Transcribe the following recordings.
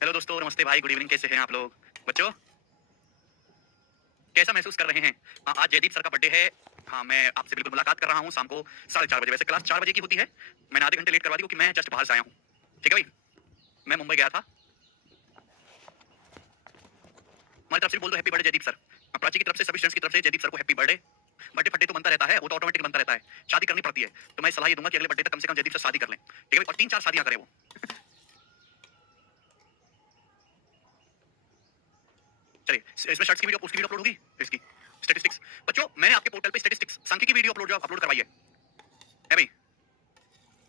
Hello दोस्तों, नमस्ते भाई, गुड इवनिंग। कैसे हैं आप लोग? बच्चों, कैसा महसूस कर रहे हैं? हाँ, आज जयदीप सर का बर्थडे है। हाँ, मैं आपसे बिल्कुल मुलाकात कर रहा हूँ शाम को 4:30 बजे। वैसे क्लास 4 बजे की होती है। मैंने आधे घंटे लेट करवा दी क्योंकि मैं जस्ट बाहर से आया हूँ। ठीक है भाई? मैं मुंबई गया था। हमारी तरफ से भी बोल दो happy birthday Jaideep sir. Prachi की तरफ से, सभी स्टूडेंट्स की तरफ से जयदीप सर को हैप्पी बर्थडे। बर्थडे फड्डे तो बनता रहता है, वो तो ऑटोमेटिक बनता रहता है। शादी करनी पड़ती है। तो मैं सलाह ये दूंगा कि अगले बर्थडे तक कम से कम जयदीप सर शादी कर लें। ठीक है भाई? और 3-4 शादियां करें वो। चलिए, इसमें शर्ट्स की वीडियो, उसकी वीडियो अपलोड होगी। इसकी स्टैटिस्टिक्स। बच्चों, मैंने आपके पोर्टल पे स्टैटिस्टिक्स सांख्यिकी की वीडियो अपलोड करवाई है भाई?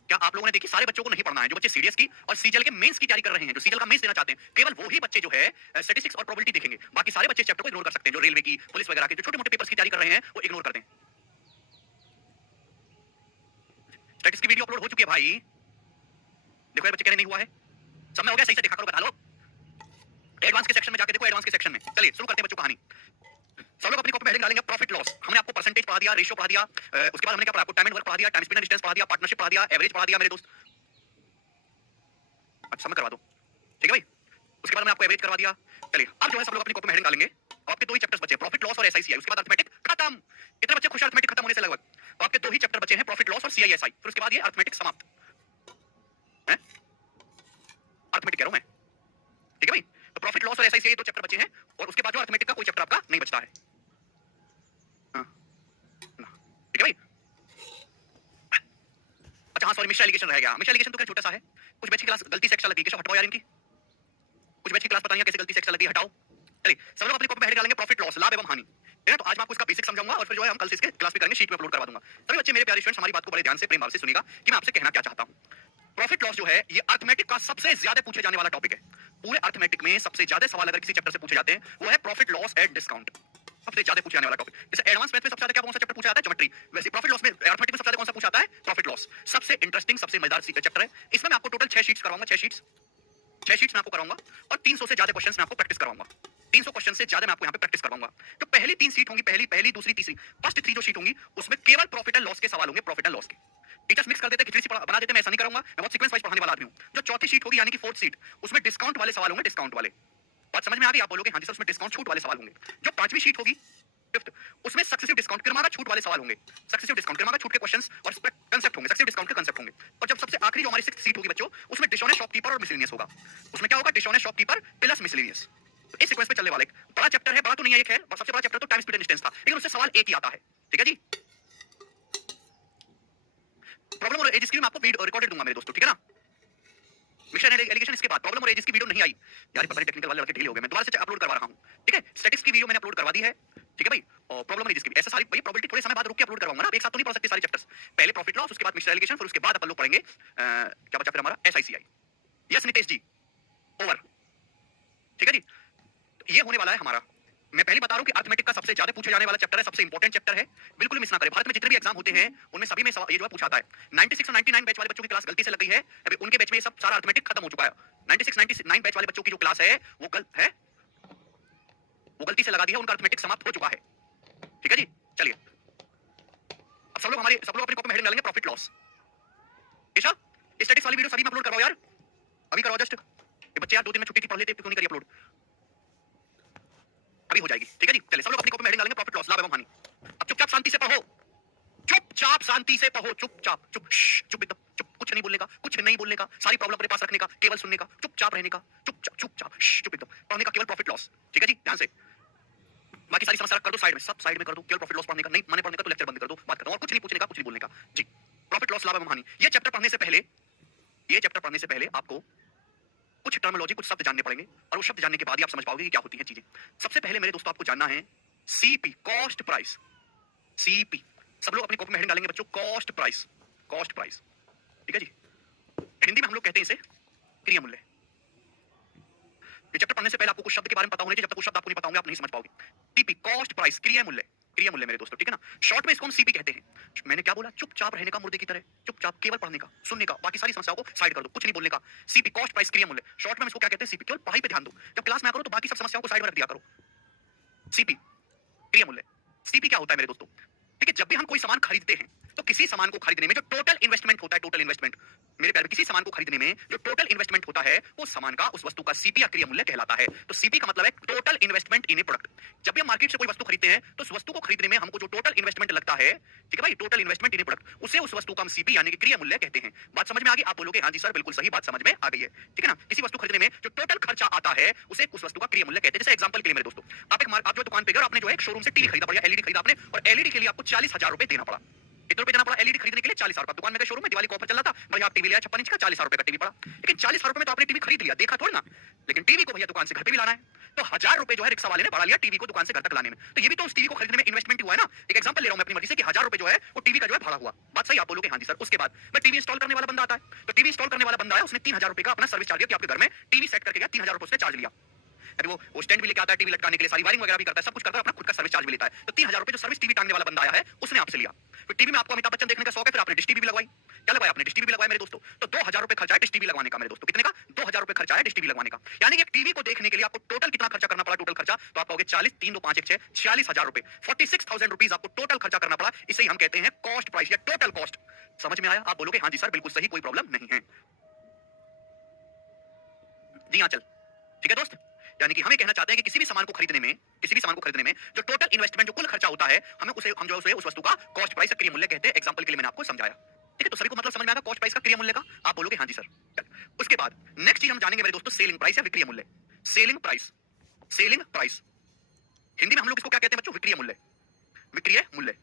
क्या आप लोगों ने देखी? सारे बच्चों को नहीं पढ़ना है। जो बच्चे सीडीएस की और सीजीएल के मेंस की तैयारी कर रहे हैं, जो सीजीएल का मेंस देना चाहते हैं, केवल वो ही बच्चे जो है स्टैटिस्टिक्स और प्रोबेबिलिटी देखेंगे। बाकी सारे बच्चे चैप्टर को इग्नोर कर सकते हैं। जो रेलवे की, पुलिस वगैरह के जो छोटे मोटे पेपर्स की तैयारी कर रहे हैं, वो इग्नोर कर दें। स्टैटिस्टिक्स की वीडियो अपलोड हो चुकी है भाई। देखो, ये बच्चे कह रहे नहीं हुआ है। सब में हो गया? सही से देखा करो, बता लो। एडवांस के सेक्शन में जाके देखो, एडवांस के सेक्शन में। चलिए शुरू करते हैं बच्चों कहानी। सब लोग अपनी कॉपी में हेडिंग डालेंगे प्रॉफिट लॉस। हमने आपको परसेंटेज पढ़ा दिया, रेशियो पढ़ा दिया, उसके बाद हमने क्या पढ़ा? आपको टाइम एंड वर्क पढ़ा दिया, टाइम स्पीड एंड डिस्टेंस पढ़ा दिया, पार्टनरशिप पढ़ा दिया, एवरेज पढ़ा दिया मेरे दोस्त। अच्छा, समय करवा दो। ठीक है भाई? उसके बाद मैंने आपको एवरेज करवा दिया। चलिए, अब जो है सब लोग अपनी कॉपी में हेडिंग डालेंगे। और आपके दो ही चैप्टर्स बचे, प्रॉफिट लॉस और एसआईसीआई। उसके बाद अर्थमेटिक खत्म। इतने बच्चे खुश हैं अर्थमेटिक खत्म होने से लगभग। तो आपके दो ही चैप्टर बचे हैं, प्रॉफिट लॉस और सीआईएसआई। फिर उसके बाद ये अर्थमेटिक समाप्त है। अर्थमेटिक कह रहा हूं मैं। ठीक है भाई? तो प्रॉफिट लॉस और एसआईसीआई दो चैप्टर बचे हैं। और उसके बाद जो अर्थमेटिक का कोई चैप्टर आपका नहीं बचता है। हाँ, ना। ठीक है भाई? अच्छा, हाँ सॉरी, मिश्रा एलिगेशन रह गया। मिश्रा एलिगेशन तो क्या छोटा सा है। कुछ बैच की क्लास गलती से एक्स्ट्रा लगी, कैसे हटवाओ यार इनकी। कुछ बैच की क्लास पता नहीं कैसे गलती से एक्स्ट्रा लगी, हटाओ। चलिए, सब लोग अपनी कॉपी में हेडिंग डालेंगे प्रॉफिट लॉस, लाभ एवं हानि। ठीक है? तो आज मैं आपको इसका बेसिक समझाऊंगा और फिर जो है हम कल से इसके क्लास भी करेंगे, शीट में अपलोड करवा दूंगा। सभी बच्चे, मेरे प्यारे स्टूडेंट्स, हमारी बात को बड़े ध्यान से, प्रेम भाव से सुनिएगा कि मैं आपसे कहना क्या चाहता हूं। प्रॉफिट लॉस जो है, ये अर्थमेटिक का सबसे ज्यादा पूछे जाने वाला टॉपिक है। पूरे अर्थमेटिक में सबसे ज्यादा सवाल अगर किसी चैप्टर से पूछे जाते हैं, वो है प्रॉफिट लॉस एट डिस्काउंट। सबसे ज्यादा पूछे जाने वाला टॉपिक। जैसे एडवांस मैथ में सबसे ज्यादा क्या कौन सा चैप्टर पूछा जाता है? ज्योमेट्री। वैसे प्रॉफिट लॉस में, अर्थमेटिक में सबसे ज्यादा कौन सा पूछा जाता है? Profit loss. सबसे इंटरेस्टिंग, सबसे मजेदार चैप्टर है। इसमें मैं आपको टोटल 6 शीट्स कराऊंगा। 6 शीट्स मैं आपको कराऊंगा और 300 से ज्यादा क्वेश्चंस मैं आपको प्रैक्टिस करवाऊंगा। 300 क्वेश्चन से ज्यादा मैं आपको यहाँ पे प्रैक्टिस करवाऊंगा। जो पहली 3 सीट होंगी, पहली दूसरी तीसरी, फर्स्ट 3 जो शीट होंगी, उसमें केवल प्रॉफिट एंड लॉस के सवाल होंगे। प्रॉफिट एंड लॉस के टीचर्स मिक्स कर देते, खिचड़ी सी बना देते। मैं ऐसा नहीं करूंगा, मैं बहुत सीक्वेंस वाइज पढ़ाने वाला आदमी हूं। जो चौथी शीट होगी, यानी कि फोर्थ सीट, उसमें डिस्काउंट वाले सवाल होंगे। डिस्काउंट वाले बात समझ में आ रही है? आप बोलोगे हाँ जी सर, उसमें डिस्काउंट छूट वाले सवाल होंगे। जो पांचवी शीट होगी, फिफ्थ, उसमें सक्सेसिव डिस्काउंट किरमागा छूट वाले सवाल होंगे। सक्सेसिव डिस्काउंट किरमागा छूट के क्वेश्चंस और कांसेप्ट होंगे। सक्सेसिव डिस्काउंट के कांसेप्ट होंगे। और जब सबसे आखिरी जो हमारी सिक्स्थ सीट होगी बच्चों, उसमें डिशोनेस्ट शॉपकीपर और मिसलेनियस होगा। उसमें क्या होगा? डिशोनेस्ट शॉपकीपर प्लस मिसलेनियस। तो इस सीक्वेंस पे चलने वाला एक बड़ा चैप्टर है। बड़ा तो नहीं है, एक है सबसे बड़ा चैप्टर तो टाइम स्पीड एंड डिस्टेंस था, लेकिन उससे सवाल एक ही आता है। ठीक है जी? प्रॉब्लम और एज की मैं आपको रिकॉर्डेड दूंगा मेरे दोस्तों। ठीक है ना? मिशन एलिगेशन इसके बाद प्रॉब्लम और एज की वीडियो नहीं आई यार, पता नहीं टेक्निकल वाले लड़के ढीले हो गए। मैं दोबारा से अपलोड करवा रहा हूं। ठीक है? स्टैटिक्स की वीडियो मैंने अपलोड करवा दी है। ठीक है भाई? और प्रॉब्लम और एज की भी ऐसा सारी भाई प्रोबेबिलिटी थोड़े समय बाद रुक के अपलोड करवाऊंगा ना। एक साथ तो नहीं पढ़ सकते सारे चैप्टर्स। पहले प्रॉफिट लॉस, उसके बाद मिशन एलिगेशन, फिर उसके बाद अपन लोग पढ़ेंगे क्या बचा फिर हमारा? एसआईसीआई। यस नितेश जी, ओवर। ठीक है जी? तो ये होने वाला है हमारा। मैं पहले बता रहा हूं कि अर्थमेटिक का सबसे ज्यादा पूछे जाने वाला चैप्टर है, सबसे इंपॉर्टेंट चैप्टर है। बिल्कुल मिस ना करें। भारत में जितने भी एग्जाम होते हैं, उनमें सभी में ये जो है पूछा आता है। 96 और 99 बैच वाले बच्चों की क्लास गलती से लग गई है। अभी उनके बैच में ये सब सारा अर्थमेटिक खत्म हो चुका है। 96 99 बैच वाले बच्चों की जो क्लास है, वो गलत है, वो गलती से लगा दी है। उनका अर्थमेटिक समाप्त हो चुका है। ठीक है जी? चलिए, अब सब लोग अपनी कॉपी में हेडिंग डालेंगे प्रॉफिट लॉस। ईशा, स्टैटिक्स वाली वीडियो सभी में अपलोड करवाओ यार। अभी कराओ जस्ट। ये बच्चे यार 2 दिन में छुट्टी थी, पढ़ लेते, क्यों नहीं करिए अपलोड? अभी हो जाएगी। ठीक है जी? चलिए, सब लोग अपनी कॉपी में हेडिंग डालेंगे प्रॉफिट लॉस, लाभ एवं हानि। अब चुपचाप शांति से पढ़ो। चुपचाप शांति से पढ़ो। चुपचाप, चुप एकदम चुप। कुछ नहीं बोलने का, कुछ नहीं बोलने का, सारी प्रॉब्लम अपने पास रखने का, केवल सुनने का, चुपचाप रहने का। चुपचाप चुप एकदम पढ़ने का, केवल प्रॉफिट लॉस। ठीक है जी? ध्यान से। बाकी सारी समस्या कर दो साइड में, सब साइड में कर दो। केवल प्रॉफिट लॉस पढ़ने का, नहीं माने पढ़ने का तो लेक्चर बंद कर दो, बात खत्म। और कुछ नहीं पूछने का, कुछ नहीं बोलने का जी। प्रॉफिट लॉस, लाभ एवं हानि। ये चैप्टर पढ़ने से पहले, आपको कुछ टर्मिनोलॉजी, कुछ शब्द जानने पड़ेंगे। और वो शब्द जानने के बाद ही आप समझ पाओगे कि क्या होती हैं चीजें। सबसे पहले मेरे दोस्तों, आपको जानना है सीपी, कॉस्ट प्राइस। सीपी, सब लोग अपनी कॉपी में हेडिंग डालेंगे बच्चों, कॉस्ट प्राइस। Cost price. ठीक है जी? हिंदी में हम लोग कहते हैं इसे क्रिया मूल्य। ये चैप्टर पढ़ने से पहले आपको कुछ शब्द के बारे में पता होने चाहिए। जब तक कुछ शब्द आपको नहीं पता होंगे, आप नहीं समझ पाओगे। टीपी, कॉस्ट प्राइस, क्रिया मूल्य। क्रिया मूल्य मेरे दोस्तों। ठीक है ना? शॉर्ट में इसको हम सीपी कहते हैं। मैंने क्या बोला? चुपचाप रहने का, मुर्दे की तरह। चुपचाप केवल पढ़ने का, सुनने का, बाकी सारी समस्याओं को साइड कर दो, कुछ नहीं बोलने का। सीपी, कॉस्ट प्राइस, क्रिया मूल्य। शॉर्ट में हम इसको क्या कहते हैं? सीपी। केवल पढ़ाई पे ध्यान दो। जब क्लास में करो तो बाकी सब समस्याओं को साइड में रख दिया करो। सीपी, क्रिया मूल्य। सीपी क्या होता है मेरे दोस्तों? ठीक है? जब भी हम कोई सामान खरीदते हैं, तो किसी सामान को खरीदने में जो टोटल इन्वेस्टमेंट होता है, टोटल इन्वेस्टमेंट मेरे प्यारे, किसी सामान को खरीदने में जो टोटल इन्वेस्टमेंट होता है वो सामान का, उस वस्तु का सीपी या क्रिया मूल्य कहलाता है। तो सीपी का मतलब है टोटल इन्वेस्टमेंट इन ए प्रोडक्ट। जब भी हम मार्केट से कोई वस्तु खरीदते हैं तो उस वस्तु को खरीदने में हमको जो टोटल इन्वेस्टमेंट लगता है, ठीक है भाई, टोटल इन्वेस्टमेंट इन ए प्रोडक्ट, उसे उस वस्तु का हम सीपी यानी कि क्रिया मूल्य कहते हैं। बात समझ में आ गई? आप बोलोगे हाँ जी सर बिल्कुल सही, बात समझ में आ गई है, ठीक है ना। किसी वस्तु खरीदने में जो टोटल खर्चा आता है उसे उस वस्तु का क्रिया मूल्य कहते हैं। जैसे एग्जांपल के लिए मेरे दोस्तों, आप जो दुकान पे गए और आपने जो है एक शोरूम से टीवी खरीदा, बढ़िया एलईडी खरीदा आपने, और एलईडी के लिए आपको 40,000 रुपए देना पड़ा। कितने रुपए देना पड़ा एलईडी खरीदने के लिए? 40,000 रुपए। दुकान में गए, शोरूम में, दिवाली का ऑफर चल रहा था, बढ़िया आप टीवी ले आए 56 इंच का, 40,000 रुपए का टीवी पड़ा। लेकिन 40,000 रुपए में तो आपने टीवी खरीद लिया, देखा थोड़ा ना, लेकिन टीवी को भैया दुकान से घर पे भी लाना है, तो 1,000 रुपए जो है रिक्शा वाले ने बढ़ा लिया टीवी को दुकान से घर तक लाने में। तो ये भी तो उस टीवी को खरीदने में इन्वेस्टमेंट हुआ है ना। एक एग्जांपल ले रहा हूं मैं अपनी मर्जी से कि 1,000 रुपए जो है वो टीवी का जो है भाड़ा हुआ। बात सही? आप बोलोगे हाँ जी सर। उसके बाद मैं टीवी इंस्टॉल करने वाला बंदा आता है, तो टीवी इंस्टॉल करने वाला बंदा है, उसने 3,000 रुपए का अपना सर्विस चार्ज दिया कि आपके घर में टीवी सेट करके गया, 3,000 रुपए उसने चार्ज लिया। अभी वो स्टैंड भी लेके आता है टीवी लटकाने के लिए, सारी वायरिंग वगैरह भी करता है, सब कुछ करता है, अपना खुद का सर्विस चार्ज भी लेता है। तो 3,000 रुपए जो सर्विस टीवी टांगने वाला बंदा आया है उसने आपसे लिया। फिर टीवी में आपको अमिताभ बच्चन देखने का शौक है, फिर आपने डिश टीवी भी लगवाई। क्या लगवाया आपने? डिश टीवी भी लगवाया मेरे दोस्तों। तो 2,000 रुपए खर्चा है डिश टीवी लगवाने का मेरे दोस्तों। कितने का? 2,000 रुपए खर्चा है डिश टीवी लगवाने का। यानी कि एक टीवी को देखने के लिए आपको टोटल कितना खर्चा करना पड़ा? टोटल खर्चा तो आप कहोगे 40, 3 2 5 1 6 46,000 रुपए, 46,000 रुपीज आपको टोटल खर्चा करना पड़ा। इसे ही हम कहते हैं कॉस्ट प्राइस या टोटल कॉस्ट। समझ में आया? आप बोलोगे हाँ जी सर बिल्कुल सही, कोई प्रॉब्लम नहीं है। जी हाँ, चल ठीक है दोस्त। यानी कि हम ये कहना चाहते हैं कि किसी भी सामान को खरीदने में जो टोटल इन्वेस्टमेंट, जो कुल खर्चा होता है, हम जो उसे उस वस्तु का कॉस्ट प्राइस या क्रिया मूल्य कहते हैं। एग्जांपल के लिए मैंने आपको समझाया, ठीक है। तो सभी को मतलब समझ में आएगा कॉस्ट प्राइस का, क्रिया मूल्य का? आप बोलोगे हाँ जी सर। उसके बाद नेक्स्ट चीज हम जानेंगे मेरे दोस्तों, सेलिंग प्राइस या विक्रय मूल्य। Selling price, selling price Hindi में हम लोग इसको क्या कहते हैं बच्चों? विक्रय मूल्य, विक्रय मूल्य।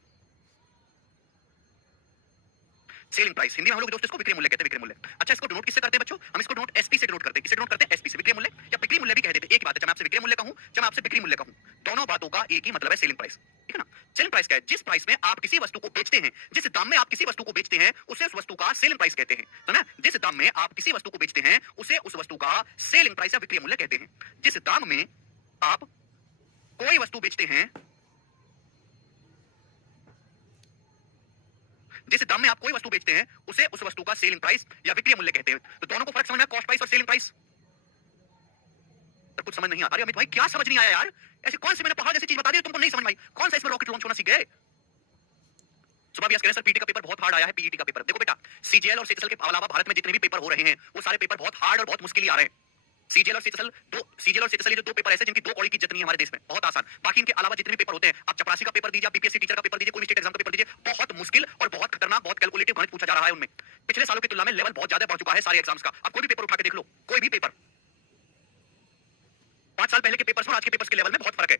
सेलिंग प्राइस हिंदी में हम लोग दोस्तों इसको विक्रय मूल्य कहते हैं, विक्रय मूल्य। अच्छा, इसको डिनोट किससे करते हैं बच्चों? हम इसको डिनोट एसपी से डिनोट करते हैं। किससे डिनोट करते हैं? एसपी से। विक्रय मूल्य या बिक्री मूल्य भी कह देते हैं, एक ही बात है। जब मैं आपसे विक्रय मूल्य कहूं, जब मैं आपसे बिक्री मूल्य कहूं, दोनों बातों का एक ही मतलब है, सेलिंग प्राइस, ठीक है ना। सेलिंग प्राइस क्या है? जिस प्राइस में आप किसी वस्तु को बेचते हैं, जिस दाम में आप किसी वस्तु को बेचते हैं, उसे उस वस्तु का सेलिंग प्राइस कहते हैं, है ना। जिस दाम में आप किसी वस्तु को बेचते हैं उसे उस वस्तु का सेलिंग प्राइस या विक्रय मूल्य कहते हैं। जिस दाम में आप कोई वस्तु बेचते हैं, जिस दाम में आप कोई वस्तु बेचते हैं उसे उस वस्तु का सेलिंग प्राइस या विक्रय मूल्य कहते हैं। तो दोनों को फर्क समझना, कॉस्ट प्राइस और सेलिंग प्राइस। तो कुछ समझ नहीं आ रहा अमित भाई, क्या समझ नहीं आया यार? ऐसी कौन सी मैंने पहाड़ जैसी चीज बता दी तुमको नहीं समझ में आई? कौन सा इसमें रॉकेट लॉन्च होना सीख गए? सुबह भी कह रहे सर पीटी का पेपर बहुत हार्ड आया है। पीईटी का पेपर देखो बेटा, सीजीएल और सीएचएसएल के अलावा भारत में जितने भी पेपर हो रहे हैं वो सारे पेपर बहुत हार्ड और बहुत मुश्किल ही आ रहे हैं। सीजीएल और सीएचएसएल जो दो पेपर ऐसे जिनकी दो कौड़ी की इज्जत नहीं है हमारे देश में, बहुत आसान। बाकी इनके अलावा जितने भी पेपर होते हैं, आप चपरासी का पेपर दीजिए, आप बीपीएससी टीचर का पेपर दीजिए, कोई स्टेट एग्जाम का पेपर दीजिए, बहुत मुश्किल और बहुत खतरनाक, बहुत कैलकुलेटिव गणित पूछा जा रहा है उनमें। पिछले सालों की तुलना में लेवल बहुत ज्यादा बढ़ चुका है सारे एग्जाम्स का। आप कोई भी पेपर उठा के देख लो, कोई भी पेपर, 5 साल पहले के पेपर्स और आज के पेपर्स के लेवल में बहुत फर्क है।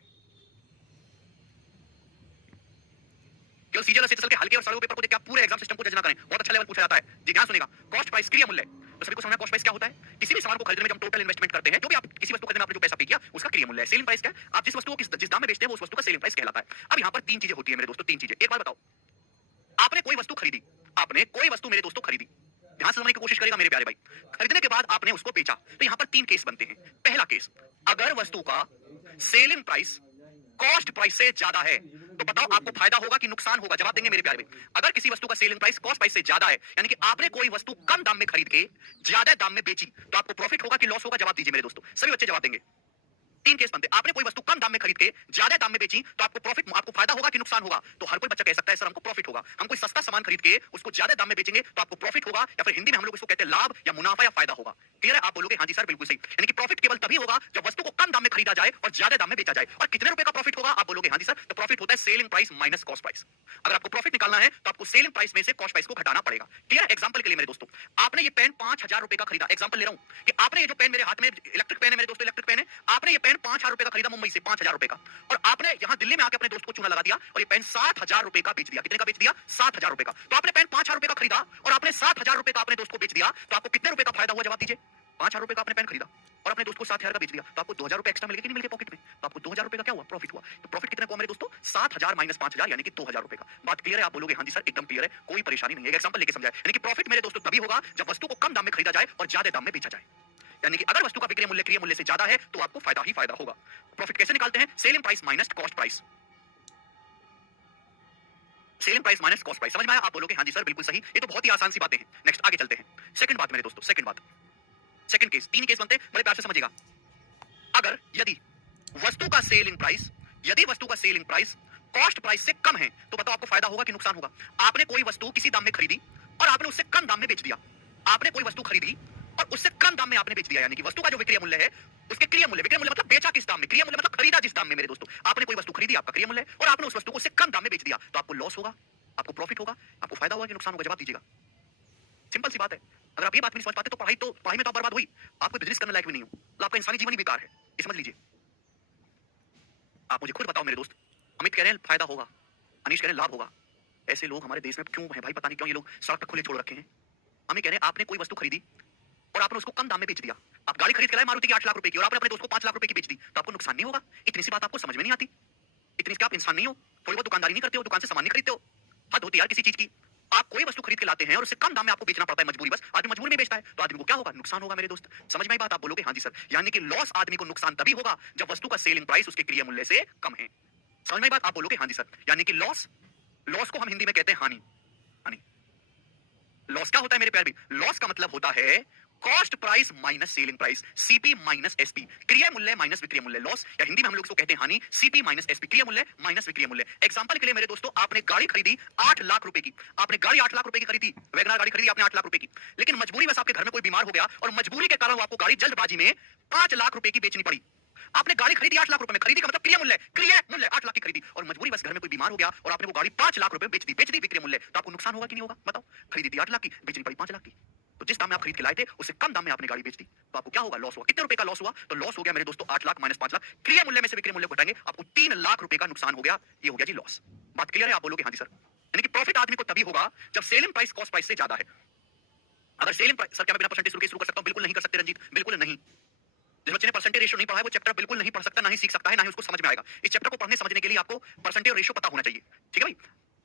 केवल सीजीएल और सीएचएसएल के हल्के और सरल पेपर को देख के आप पूरे एग्जाम सिस्टम को जज ना करें, बहुत अच्छा लेवल पूछा जाता है। जी ध्यान सुनिएगा, कॉस्ट प्राइस क्रिया मूल्य। तो सभी को समझना कॉस्ट प्राइस क्या होता है? किसी भी सामान को खरीदने में जब हम टोटल इन्वेस्टमेंट करते हैं, जो भी आप किसी वस्तु खरीदने में आपने जो पैसा पे किया उसका क्रिया मूल्य है। सेलिंग प्राइस क्या है? आप जिस वस्तु को जिस दाम में बेचते हैं वो उस वस्तु का सेलिंग प्राइस कहलाता है। अब यहाँ पर तीन चीजें होती है मेरे दोस्तों, तीन चीजें। एक बार बताओ, आपने कोई वस्तु खरीदी, आपने कोई वस्तु मेरे दोस्तों खरीदी, ध्यान से समझने की कोशिश करेगा मेरे प्यारे भाई। खरीदने के बाद आपने उसको बेचा, तो यहाँ पर तीन केस बनते हैं। पहला केस, अगर वस्तु का सेलिंग प्राइस कॉस्ट प्राइस से ज्यादा है तो बताओ आपको फायदा होगा कि नुकसान होगा? जवाब देंगे मेरे प्यारे भाई। अगर किसी वस्तु का सेलिंग प्राइस कॉस्ट प्राइस से ज्यादा है, यानी कि आपने कोई वस्तु कम दाम में खरीद के ज्यादा दाम में बेची, तो आपको प्रॉफिट होगा कि लॉस होगा? जवाब दीजिए मेरे दोस्तों, सभी बच्चे जवाब देंगे। तीन केस बनते हैं। आपने कोई वस्तु कम दाम में खरीद के ज्यादा दाम में बेची तो आपको प्रॉफिट, आपको फायदा होगा कि नुकसान होगा? तो हर कोई बच्चा कह सकता है सर हमको प्रॉफिट होगा। हम कोई सस्ता सामान खरीद के उसको ज्यादा दाम में बेचेंगे तो आपको प्रॉफिट होगा, या फिर हिंदी में हम लोग इसको कहते हैं लाभ या मुनाफा या फायदा होगा। क्लियर है? आप बोलोगे हाँ जी सर बिल्कुल सही। यानी कि प्रॉफिट केवल तभी होगा जब वस्तु को कम दाम में खरीदा जाए और ज्यादा दाम में बेचा जाए। और कितने रुपए का प्रॉफिट होगा? आप बोलोगे हाँ जी सर, तो प्रॉफिट होता है selling price minus cost price. अगर आपको प्रॉफिट निकालना है तो आपको सेलिंग प्राइस में से कॉस्ट प्राइस को घटाना पड़ेगा। क्लियर? एग्जांपल के लिए मेरे दोस्तों, आपने ये पेन 5,000 रुपए का खरीदा। एग्जांपल ले रहा हूं कि आपने ये जो पेन मेरे हाथ में, इलेक्ट्रिक पेन है मेरे दोस्तों, इलेक्ट्रिक पेन है, आपने ये पेन 5,000 रुपए का खरीदा मुंबई से, 5,000 रुपए का, और आपने यहां दिल्ली में आके अपने दोस्त को चूना लगा दिया और ये पेन 7,000 रुपए का बेच दिया। कितने का बेच दिया? 7,000 रुपए का। तो आपने पेन 5,000 रुपए का खरीदा और आपने 7,000 रुपए का अपने दोस्त को बेच दिया, तो आपको कितने रुपए का फायदा हुआ? जवाब दीजिए। 5,000 रुपए का आपने पेन खरीदा और अपने दोस्त को 7,000 का बेच दिया, तो आपको 2,000 रुपए एक्स्ट्रा मिल गए कि नहीं मिल गए पॉकेट में? तो आपको 2,000 रुपए का क्या हुआ? प्रॉफिट हुआ। तो प्रॉफिट कितने को मेरे दोस्तों? 7,000 माइनस 5,000 यानी कि 2,000 रुपए का। बात क्लियर है? आप बोलोगे हाँ जी सर एकदम क्लियर है, कोई परेशानी नहीं है। एग्जांपल लेके समझाए, यानी कि प्रॉफिट मेरे दोस्तों तभी होगा जब वस्तु को कम दाम में खरीदा जाए और ज्यादा दाम में बेचा जाए। यानी कि अगर वस्तु का विक्रय मूल्य क्रिय मूल्य से ज्यादा है तो आपको फायदा ही फायदा होगा। प्रॉफिट कैसे निकालते हैं? Selling price minus cost price. Selling price minus cost price. समझ में आया? आप बोलोगे हाँ जी सर बिल्कुल सही। ये तो बहुत ही आसान सी बातें हैं। नेक्स्ट आगे चलते हैं। सेकंड बात मेरे दोस्तों, सेकंड बात, सेकंड केस, तीन केस बनते हैं, बड़े प्यार से समझिएगा। अगर यदि वस्तु का सेलिंग प्राइस, यदि वस्तु का सेलिंग प्राइस कॉस्ट प्राइस से कम है, तो बताओ आपको फायदा होगा कि नुकसान होगा? आपने कोई वस्तु किसी दाम में खरीदी और आपने उससे कम दाम में बेच दिया। आपने कोई वस्तु खरीदी और उससे कम दाम में आपने बेच दिया, यानी कि वस्तु का जो विक्रय मूल्य है, उसके क्रिय मूल्य, विक्रय मूल्य मतलब बेचा किस दाम में, क्रिय मूल्य मतलब खरीदा जिस दाम में मेरे दोस्तों। आपने कोई वस्तु खरीदी, आपका क्रिय मूल्य है, और आपने उस वस्तु को उससे कम दाम में बेच दिया, तो आपको लॉस होगा, आपको प्रॉफिट होगा, आपको फायदा होगा कि नुकसान होगा? जवाब दीजिएगा। सिंपल सी बात है। अगर आप ये बात भी नहीं समझ पाते तो पढ़ाई में तो आप बर्बाद हुई, आप कोई बिजनेस करने लायक भी नहीं हो, तो आपका इंसानी जीवन ही बेकार है, ये समझ लीजिए। आप मुझे खुद बताओ मेरे दोस्त। अमित कह रहे हैं फायदा होगा, अनीश कह रहे हैं लाभ होगा। ऐसे लोग हमारे देश में क्यों हैं भाई, पता नहीं क्यों ये लोग सड़क पर खुले छोड़ रखे हैं। अमित कह रहे हैं आपने कोई वस्तु खरीदी और आपने उसको कम दाम में बेच दिया। आप गाड़ी खरीद के लाए मारुति की 8 लाख रुपए की, और आपने अपने दोस्त को 5 लाख रुपए की बेच दी, तो आपको नुकसान नहीं होगा? इतनी सी बात आपको समझ में नहीं आती? इतनी सी आप इंसान नहीं हो? थोड़ी बहुत दुकानदारी नहीं करते हो, दुकान से सामान नहीं खरीदते हो? हद होती है यार किसी चीज की। आप कोई वस्तु खरीद के लाते हैं और उससे कम दाम में आपको बेचना पड़ता है, मजबूरी बस। आदमी मजबूरी में बेचता है, तो आदमी को क्या होगा? नुकसान होगा मेरे दोस्त। समझ में आई बात? आप बोलोगे हाँ जी सर, यानी कि लॉस आदमी को नुकसान तभी होगा जब वस्तु का सेलिंग प्राइस उसके क्रिय मूल्य से कम है। समझ में आई बात? आप बोलोगे हाँ जी सर, यानी कि लॉस, लॉस को हम हिंदी में कहते हैं हानि। हानि, लॉस क्या होता है मेरे प्यार भी? लॉस का मतलब होता है cost price minus selling price, CP minus SP, क्रिय मूल्य माइनस विक्रय मूल्य। लॉस या हिंदी में हम लोग इसको कहते हैं हानि, सीपी माइनस एसपी, क्रिय मूल्य माइनस विक्रय मूल्य। एग्जांपल के लिए मेरे दोस्तों, आपने गाड़ी खरीदी 8 लाख रुपए की, आपने गाड़ी 8 लाख रुपए की खरीदी, वैगनआर गाड़ी खरीदी आपने 8 लाख रुपए की, लेकिन मजबूरी बस आपके घर में कोई बीमार हो गया और मजबूरी के कारण आपको गाड़ी जल्दबाजी में 5 लाख रुपए की बेचनी पड़ी। आपने गाड़ी खरीदी 8 लाख रुपए में, खरीदी का मतलब क्रिय मूल्य, क्रिय मूल्य 8 लाख की खरीदी, और मजबूरी बस घर में कोई बीमार हो गया और आपने वो गाड़ी 5 लाख रुपए में बेच दी विक्रय मूल्य, तो आपको नुकसान होगा कि नहीं होगा? बताओ। खरीदी थी 8 लाख की, बेचनी पड़ी 5 लाख की, तो जिस दाम में आप खरीद के लाए थे उससे कम दाम में आपने गाड़ी बेच दी, तो आपको क्या होगा? लॉस हुआ। कितने रुपए का लॉस हुआ? तो लॉस हो गया मेरे दोस्तों 8 लाख माइनस 5 लाख, क्रिय मूल्य में से विक्रय मूल्य को घटाएंगे, आपको 3 लाख रुपए का नुकसान हो गया। ये हो गया जी लॉस। बात क्लियर है? आप बोलोगे हाँ जी सर। यानी कि प्रॉफिट आदमी को तभी होगा जब सेलिंग प्राइस कॉस्ट प्राइस से ज्यादा है। अगर सेलिंग प्राइस, सर क्या मैं बिना परसेंटेज शुरू कर सकता हूं? बिल्कुल नहीं कर सकते रंजीत, बिल्कुल नहीं। जिस बच्चे ने परसेंटेज रेशियो नहीं पढ़ा है वो चैप्टर बिल्कुल नहीं पढ़ सकता, ना ही सीख सकता है, ना ही उसको समझ में आएगा। इस चैप्टर को पढ़ने समझने के लिए आपको परसेंटेज रेशियो पता होना चाहिए, ठीक है भाई?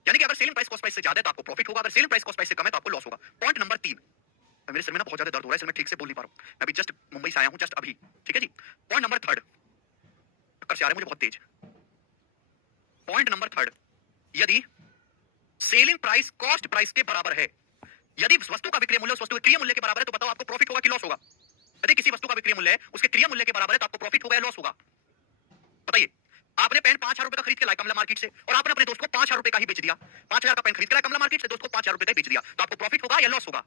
यानी कि अगर सेलिंग प्राइस कॉस्ट प्राइस से ज्यादा है तो आपको प्रॉफिट होगा, अगर सेलिंग प्राइस कॉस्ट प्राइस से कम है तो आपको लॉस होगा। पॉइंट नंबर 3, मेरे सिर में ना बहुत ज्यादा दर्द हो रहा है, इसलिए मैं ठीक से बोल नहीं पा रहा हूं। मैं अभी जस्ट मुंबई से आया हूं, जस्ट अभी, ठीक है जी। पॉइंट नंबर 3, टक्कर से आ रहा है मुझे बहुत तेज। पॉइंट नंबर 3, यदि सेलिंग प्राइस कॉस्ट प्राइस के बराबर है, यदि वस्तु का विक्रय मूल्य उस वस्तु के क्रिय मूल्य के बराबर है, तो बताओ आपको प्रॉफिट होगा कि लॉस होगा? यदि किसी वस्तु का विक्रय मूल्य है उसके क्रिय मूल्य के बराबर है तो आपको प्रॉफिट होगा या लॉस होगा? बताइए। आपने पेन 5,000 रुपए का खरीद के लाया कमला मार्केट से, और आपने अपने दोस्त को 5,000 रुपए का ही बेच दिया। 5,000 का पेन खरीद के लाया कमला मार्केट से, दोस्त को 5,000 रुपए का ही बेच दिया, तो आपको प्रॉफिट होगा या लॉस होगा?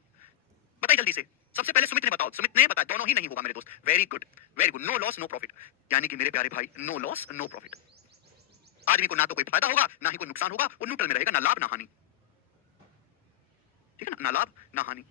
बताइए जल्दी से। सबसे पहले सुमित ने बताओ, सुमित ने बताया दोनों ही नहीं होगा मेरे दोस्त। Very good, very good. No loss no profit, यानी कि मेरे प्यारे भाई नो लॉस नो प्रॉफिट। आदमी को ना तो कोई फायदा होगा ना ही कोई नुकसान होगा, वो न्यूट्रल में रहेगा, ना लाभ ना हानि, ठीक है ना? ना लाभ ना हानि।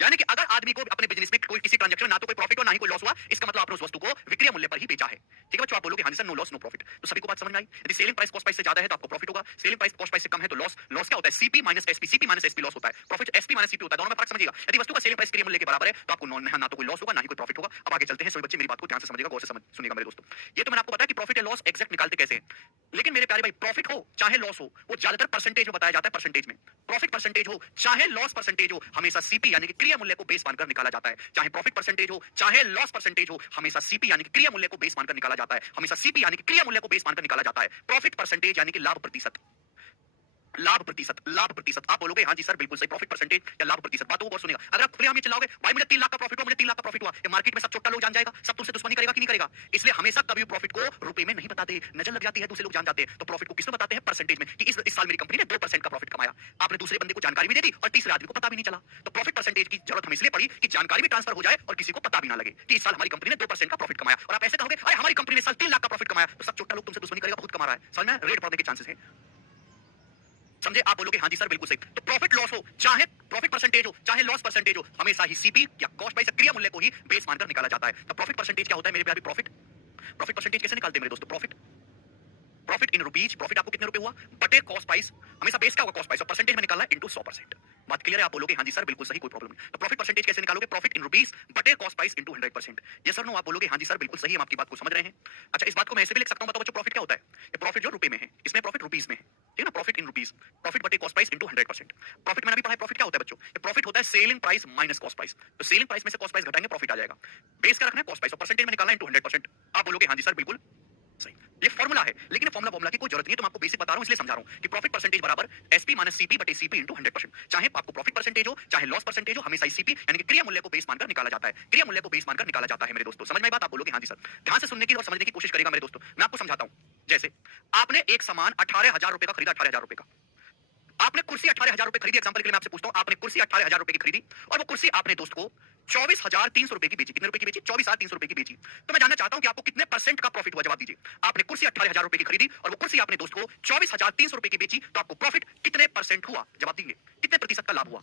यानी कि अगर आदमी को अपने बिजनेस में कोई किसी ट्रांजैक्शन ना तो कोई प्रॉफिट हो ना ही कोई लॉस हुआ, इसका मतलब आपने उस वस्तु को विक्रय मूल्य पर ही बेचा है, ठीक है बच्चों? आप बोलोगे हाँ जी sir, no loss no profit. तो सभी को बात समझ में आई? यदि सेलिंग प्राइस कॉस्ट प्राइस से ज्यादा है तो आपको प्रॉफिट होगा, सेलिंग प्राइस कॉस्ट प्राइस से कम है तो लॉस। लॉस क्या होता है? CP minus SP, CP minus SP loss होता है, प्रॉफिट एसपी माइनस सीपी होता है, दोनों में फर्क समझिएगा। यदि वस्तु का सेलिंग प्राइस क्रिय मूल्य के बराबर है तो आपको ना तो कोई लॉस होगा ना ही कोई प्रॉफिट होगा। अब आगे चलते हैं, सभी बच्चे मेरी बात को ध्यान से समझिएगा, गौर से सुनिएगा मेरे दोस्तों। ये तो मैंने आपको बताया कि प्रॉफिट या लॉस एग्जैक्ट निकालते कैसे हैं, लेकिन मेरे प्यारे भाई प्रॉफिट हो चाहे लॉस हो, वो ज्यादातर परसेंटेज में बताया जाता है। परसेंटेज में प्रॉफिट परसेंटेज हो चाहे लॉस परसेंटेज हो, हमेशा सीपी यानी कि क्रिय मूल्य को बेस मानकर निकाला जाता है। चाहे प्रॉफिट परसेंटेज हो चाहे लॉस परसेंटेज हो, हमेशा सीपी यानी कि क्रिय मूल्य को बेस मानकर निकाला जाता है। हमेशा सीपी यानी कि क्रिय मूल्य को बेस मानकर निकाला जाता है। प्रॉफिट परसेंटेज यानी कि लाभ प्रतिशत, लाभ प्रतिशत, लाभ प्रतिशत। आप बोलोगे हाँ जी सर बिल्कुल सही, प्रॉफिट परसेंटेज या लाभ प्रतिशत। बातों को सुनेगा। अगर आप खुलेआम ये चिल्लाओगे भाई मुझे 3 लाख का प्रॉफिट हुआ, मुझे 3 लाख का प्रॉफिट हुआ, ये मार्केट में सब चोट्टा लोग जान जाएगा, सब तुमसे दुश्मनी करेगा कि नहीं करेगा? इसलिए हमेशा कभी प्रॉफिट को रुपए में नहीं बताते, नजर लग जाती है, दूसरे लोग जान जाते हैं। तो प्रॉफिट को किसमें बताते हैं? परसेंटेज में, कि इस साल मेरी कंपनी ने 2% का प्रॉफिट कमाया। आपने दूसरे बंदे को जानकारी भी दे दी और तीसरे आदमी को पता भी नहीं चला। तो प्रॉफिट परसेंटेज की जरूरत हमें इसलिए पड़ी कि जानकारी भी ट्रांसफर हो जाए और किसी को पता भी ना लगे कि इस साल हमारी कंपनी ने 2% का प्रॉफिट कमाया। और आप ऐसे कहोगे अरे हमारी कंपनी ने साल 3 लाख का प्रॉफिट कमाया, तो सब चोट्टा लोग तुमसे दुश्मनी करेगा, खुद कमा रहा है, समझ में? रेट बढ़ने के चांसेस है, समझे? आप बोलोगे हाँ जी सर बिल्कुल सही। तो प्रॉफिट लॉस हो चाहे प्रॉफिट परसेंटेज हो चाहे लॉस परसेंटेज हो, हमेशा ही सीपी या कॉस्ट प्राइस क्रिय मूल्य को ही बेस मानकर निकाला जाता है। तो प्रॉफिट परसेंटेज क्या होता है मेरे प्यारे? प्रॉफिट, प्रॉफिट परसेंटेज कैसे निकालते हैं मेरे दोस्तों? Profit, profit in rupees, profit आपको कितने रुपए हुआ बटे कॉस्ट प्राइस, हमेशा बेस क्या होगा? कॉस्ट प्राइस, और परसेंटेज में निकालना है इनटू 100%। बात क्लियर है? आप बोलोगे हाँ जी सर बिल्कुल सही, कोई प्रॉब्लम नहीं। तो प्रॉफिट परसेंटेज कैसे निकालोगे? प्रॉफिट इन रुपीज बटे cost price into 100%। Yes sir no? आप बोलोगे हाँ जी सर बिल्कुल सही, हम आपकी बात को समझ रहे हैं। अच्छा इस बात को मैं ऐसे भी लिख सकता हूं, बताओ बच्चों प्रॉफिट क्या होता है? ये प्रॉफिट जो रुपए में है, इसमें प्रॉफिट रुपीज में है, ठीक है ना? प्रॉफिट इन रुपीज, प्रॉफिट बटे कॉस्ट प्राइस इनटू 100%। प्रॉफिट मैंने अभी पढ़ा है, प्रॉफिट क्या होता है बच्चों? ये प्रॉफिट होता है selling price minus cost price. तो सेलिंग प्राइस में से कॉस्ट प्राइस घटाएंगे, प्रॉफिट आ जाएगा। बेस का रखना है कॉस्ट प्राइस और परसेंटेज में निकालना है इनटू 100%। आप बोलोगे हाँ जी सर बिल्कुल सही। ये फॉर्मूला है, लेकिन फॉर्मूला की कोई जरूरत नहीं है, तो मैं आपको बेसिक बता रहा हूं इसलिए समझा रहा हूं कि प्रॉफिट परसेंटेज बराबर एसपी माइनस सीपी बटे सीपी इनटू 100%। चाहे आपको प्रॉफिट परसेंटेज हो चाहे लॉस परसेंटेज हो, हमेशा सीपी यानी कि क्रिय मूल्य को बेस मानकर निकाला जाता है। क्रिय मूल्य को बेस मानकर निकाला जाता है मेरे दोस्तों। समझ में आई बात? आप बोलोगे हाँ जी सर। ध्यान से सुनने की और समझने की कोशिश करेगा मेरे दोस्तों। मैं आपको समझाता हूं। जैसे आपने एक सामान 18,000 रुपए का खरीदा, 18,000 रुपए का। आपने कुर्सी 18,000 रुपए खरीदी, एग्जांपल के लिए मैं आपसे पूछता हूं, आपने कुर्सी 18,000 रुपए की खरीदी और वो कुर्सी आपने दोस्त को 24,300 रुपए की बेची। कितने रुपए की बेची? 24,300 रुपए की बेची। तो मैं जानना चाहता हूं कि आपको कितने परसेंट का प्रॉफिट हुआ? जवाब दीजिए। आपने कुर्सी 18,000 रुपए की खरीदी और वो कुर्सी आपने दोस्त को 24,300 रुपए की बेची, तो आपको प्रॉफिट कितने परसेंट हुआ? जवाब दीजिए। कितने प्रतिशत का लाभ हुआ?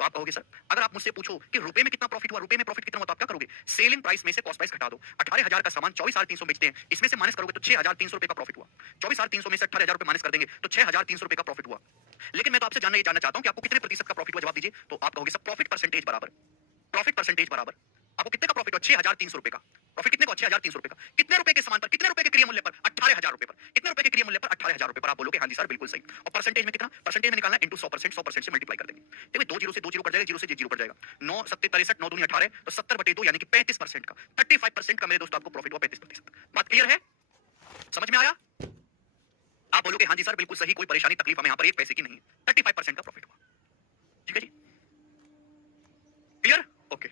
तो आप कहोगे सर, अगर आप मुझसे पूछो कि रुपए में कितना प्रॉफिट हुआ, रुपए में प्रॉफिट कितना हुआ, तो आप क्या करोगे? सेलिंग प्राइस में से कॉस्ट प्राइस घटा दो। 18,000 का सामान 24,300 बेचते हैं, इसमें से माइनस करोगे तो 6,300 रुपए का प्रॉफिट हुआ। 24,300 में से 18,000 रुपए माइनस कर देंगे तो 6,300 रुपए का प्रॉफिट हुआ। लेकिन मैं तो आपसे जानना चाहता हूं कि आपको कितने प्रतिशत का प्रॉफिट हुआ? जवाब दीजिए। तो आप कहोगे सर, प्रॉफिट परसेंटेज बराबर, प्रॉफिट परसेंटेज बराबर आपको कितने का प्रॉफिट हुआ? 6,300 रुपए का प्रॉफिट। कितने को? 6,300 रुपए का। कितने रुपए के सामान पर? कितने रुपए के क्रिया मूल्य पर? 18,000 रुपए पर। कितने रुपए के क्रिया मूल्य पर? 18,000 रुपए पर। आप बोलोगे हाँ जी सर, बिल्कुल सही। और परसेंटेज में कितना? परसेंटेज में निकालना इनटू 100%, 100% से मल्टीप्लाई कर देंगे। देखिए, दो जीरो से दो जीरो कट जाएगा, जीरो से जीरो कट जाएगा। 9 सत्ते 63, 9 दूनी 18, तो 70/2 यानी कि 35% का, 35% का मेरे दोस्तों आपको प्रॉफिट हुआ। 35%। बात क्लियर है? समझ में आया? आप बोलोगे हाँ जी सर, बिल्कुल सही, कोई परेशानी तकलीफ हमें यहाँ पर एक पैसे की नहीं है। 35% का प्रॉफिट हुआ। ठीक है जी, क्लियर? ओके।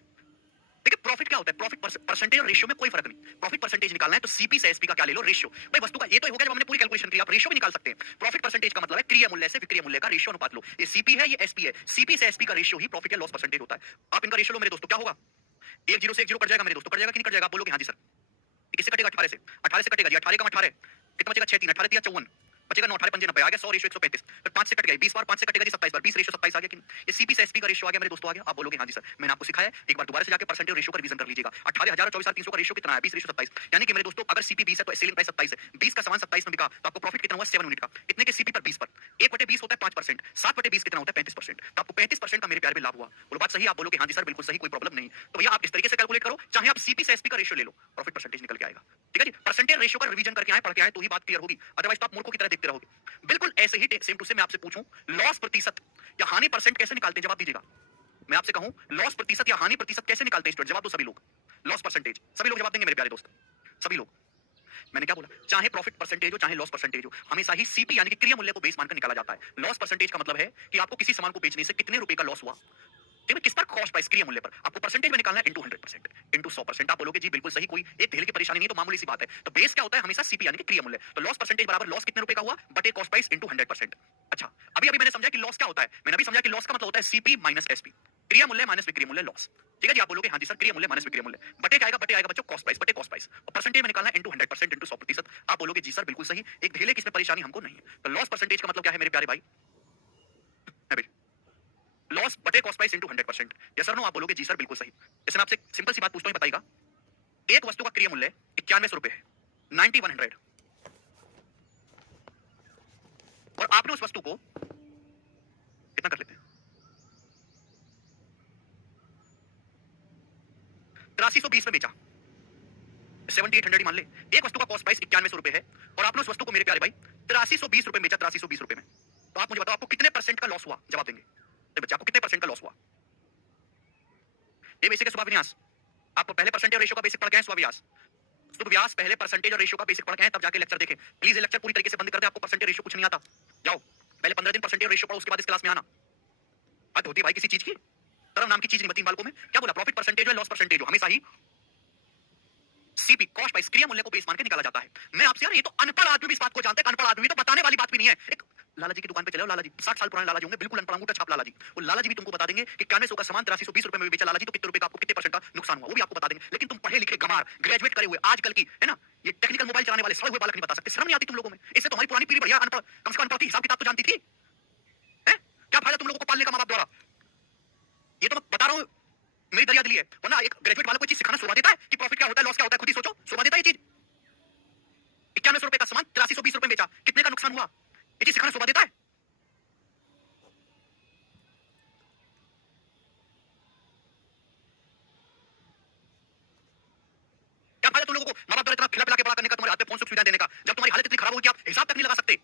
देखिए, प्रॉफिट क्या होता है? प्रॉफिट परसेंटेज और रेशियो में कोई फर्क नहीं। प्रॉफिट परसेंटेज निकालना है तो सीपी से एसपी का क्या ले लो? रेशियो। भाई वस्तु का ये तो हो गया जब हमने पूरी कैलकुलेशन की, आप रेशियो भी निकाल सकते हैं। प्रॉफिट परसेंटेज का मतलब है क्रिया मूल्य से विक्रय मूल्य का रेशियो अनुपात लो। ये सीपी है, ये एसपी है। सीपी से एसपी का रेशियो ही प्रॉफिट या लॉस परसेंटेज होता है। आप इनका रेशियो लो मेरे दोस्तों, क्या होगा? एक जीरो से एक जीरो कट जाएगा मेरे दोस्तों, कट जाएगा कि नहीं कट जाएगा? आप बोलोगे हाँ जी सर। ये किससे कटेगा? 18 से। 18 से कटेगा जी, 18 का 18 कितना बचेगा? 6 3 18 3 54 बचेगा 9 18 5 90 आ गया 100 रेशियो 135। फिर 5 से कट गया, 20 बार 5 से कटेगा जी 27 बार 20 रेशियो 27 आ गया कि नहीं? ये सीपी से एसपी का रेशियो आ गया मेरे दोस्तों, आ गया। आप बोलोगे हाँ जी सर, मैंने आपको सिखाया है, एक बार दोबारा से जाके परसेंटेज रेशियो का रिवीजन कर लीजिएगा। 18,000 और 24,300 का रेशियो कितना है? 20 रेशियो 27। यानी कि मेरे दोस्तों, अगर सीपी 20 है तो सेलिंग प्राइस 27 है। 20 का सामान 27 में बिका तो आपको प्रॉफिट कितना हुआ? 7 यूनिट का। कितने के? सीपी पर 20 पर। 1/20 होता है 5%, 7/20 कितना होता है? 35%। तो आपको 35% का मेरे प्यार में लाभ हुआ। बोलो बात सही? आप बोलोगे हाँ जी सर, बिल्कुल सही, कोई प्रॉब्लम नहीं। तो भैया आप इस तरीके से कैलकुलेट करो, चाहे आप सीपी से एसपी का रेशियो ले लो, प्रॉफिट परसेंटेज निकल के आएगा। ठीक है जी, परसेंटेज रेशियो का रिवीजन करके आए, पढ़ के आए तो ही बात क्लियर होगी, अदरवाइज तो आप मूर्खों की तरह देखते रहोगे। बिल्कुल ऐसे ही सेम टू सेम मैं आपसे पूछूं, लॉस प्रतिशत या हानि परसेंट कैसे निकालते हैं? जवाब दीजिएगा। मैं आपसे कहूं लॉस प्रतिशत या हानि प्रतिशत कैसे निकालते हैं स्टूडेंट? जवाब दो सभी लोग। लॉस परसेंटेज सभी लोग जवाब देंगे मेरे प्यारे दोस्त, सभी लोग। मैंने क्या बोला? चाहे प्रॉफिट परसेंटेज हो चाहे लॉस परसेंटेज हो, हमेशा ही सीपी यानी कि क्रिया मूल्य को बेस मानकर निकाला जाता है। लॉस परसेंटेज का मतलब है कि आपको किसी सामान को बेचने से कितने रुपए का लॉस हुआ। ठीक है, किस पर? कॉस्ट प्राइस, क्रिया मूल्य पर। आपको परसेंटेज में निकालना है इनटू 100%, इनटू 100%। आप बोलोगे जी बिल्कुल सही, कोई एक ढेल की परेशानी नहीं, तो मामूली सी बात है। तो बेस क्या होता है? हमेशा सीपी यानी कि क्रिया मूल्य। तो लॉस परसेंटेज बराबर लॉस कितने रुपए का हुआ बटे कॉस्ट प्राइस इनटू 100%। अच्छा, अभी अभी मैंने समझा कि लॉस क्या होता है। मैंने अभी समझा कि लॉस का मतलब होता है सीपी माइनस एसपी, क्रिया मूल्य माइनस विक्रय मूल्य, लॉस। ठीक है जी, आप बोलोगे हाँ जी सर, क्रिया मूल्य माइनस विक्रय मूल्य बटे क्या आएगा? बटे आएगा बच्चों कॉस्ट प्राइस, बटे कॉस्ट प्राइस। और परसेंटेज में निकालना इनटू 100% इनटू 100%। आप बोलोगे जी सर बिल्कुल सही, एक ढेले की इसमें परेशानी हमको नहीं है। तो लॉस परसेंटेज का मतलब क्या है मेरे प्यारे भाई? लॉस बटे cost price into 100%। Yes sir no? आप बोलोगे जी सर बिल्कुल सही। जैसे मैं आपसे सिंपल सी बात पूछता हूं, बताइएगा, एक वस्तु का क्रिय मूल्य 9100 रुपए है, 9100, और आपने उस वस्तु को कितना कर लेते हैं? 8320 में बेचा, 7800 ही मान ले। एक वस्तु का कॉस्ट प्राइस 9100 रुपए है और आपने उस वस्तु को मेरे प्यारे भाई 8320 रुपए में बेचा, 8320 रुपए में। तो आप मुझे बताओ आपको कितने परसेंट का लॉस हुआ? जवाब देंगे बच्चे, आपको कितने परसेंट का लॉस हुआ? ये बेसिक है स्वाभिन्यास। आपको पहले परसेंटेज रेशियो का बेसिक पढ़ के आए, स्वाभिन्यास शुभ व्यास पहले परसेंटेज और रेशियो का बेसिक पढ़ के आए, तब जाके लेक्चर देखें। प्लीज ये लेक्चर पूरी तरीके से बंद कर दे, आपको परसेंटेज रेशियो कुछ नहीं आता। जाओ पहले 15 दिन परसेंटेज रेशियो पढ़ो, उसके बाद इस क्लास में आना। हद होती है भाई किसी चीज की, तरह नाम की चीज नहीं बनती बालकों में। क्या बोला? प्रॉफिट परसेंटेज है, लॉस परसेंटेज हो, हमेशा ही सीपी कॉस्ट प्राइस क्रिया मूल्य को बेस मान के निकाला जाता है। मैं आपसे यार, ये तो अनपढ़ आदमी भी इस बात को जानते हैं, अनपढ़ आदमी तो बताने वाली बात भी नहीं है। एक लाला जी की दुकान पे चले हो, लाला जी 60 साल पुराने लाला जी होंगे, बिल्कुल अनपढ़ अंगूठा छाप लाला जी। वो लाला जी भी तुमको बता देंगे कि 9100 का सामान 8320 रुपए में बेचा लाला जी, तो कितने रुपए का आपको कितने परसेंट का नुकसान हुआ वो भी आपको बता देंगे। लेकिन तुम पढ़े लिखे गमार, ग्रेजुएट करे हुए आजकल की है ना, ये टेक्निकल मोबाइल चलाने वाले सड़े हुए बालक नहीं बता सकते। शर्म नहीं आती तुम लोगों में? इससे तो हमारी पुरानी पीढ़ी बढ़िया अनपढ़, कम से कम अनपढ़ की हिसाब किताब तो जानती थी। हैं? क्या फायदा तुम लोगों को पालने का मां बाप द्वारा? ये तो मैं बता रहा हूं, मेरी दरिया दिली है। वरना एक ग्रेजुएट वाला कोई चीज सिखाना शोभा देता है कि प्रॉफिट क्या होता है, लॉस क्या होता है? खुद ही सोचो, शोभा देता है ये चीज? 9100 रुपए का सामान 8320 रुपए में बेचा, कितने का नुकसान हुआ? ये चीज सिखाना शोभा देता है? क्या फायदा तुम लोगों को मां बाप द्वारा इतना खिला पिला के बड़ा करने का, तुम्हारे हाथ पे फोन सुख सुविधा देने का, जब तुम्हारी हालत इतनी खराब होगी कि आप हिसाब तक नहीं लगा सकते?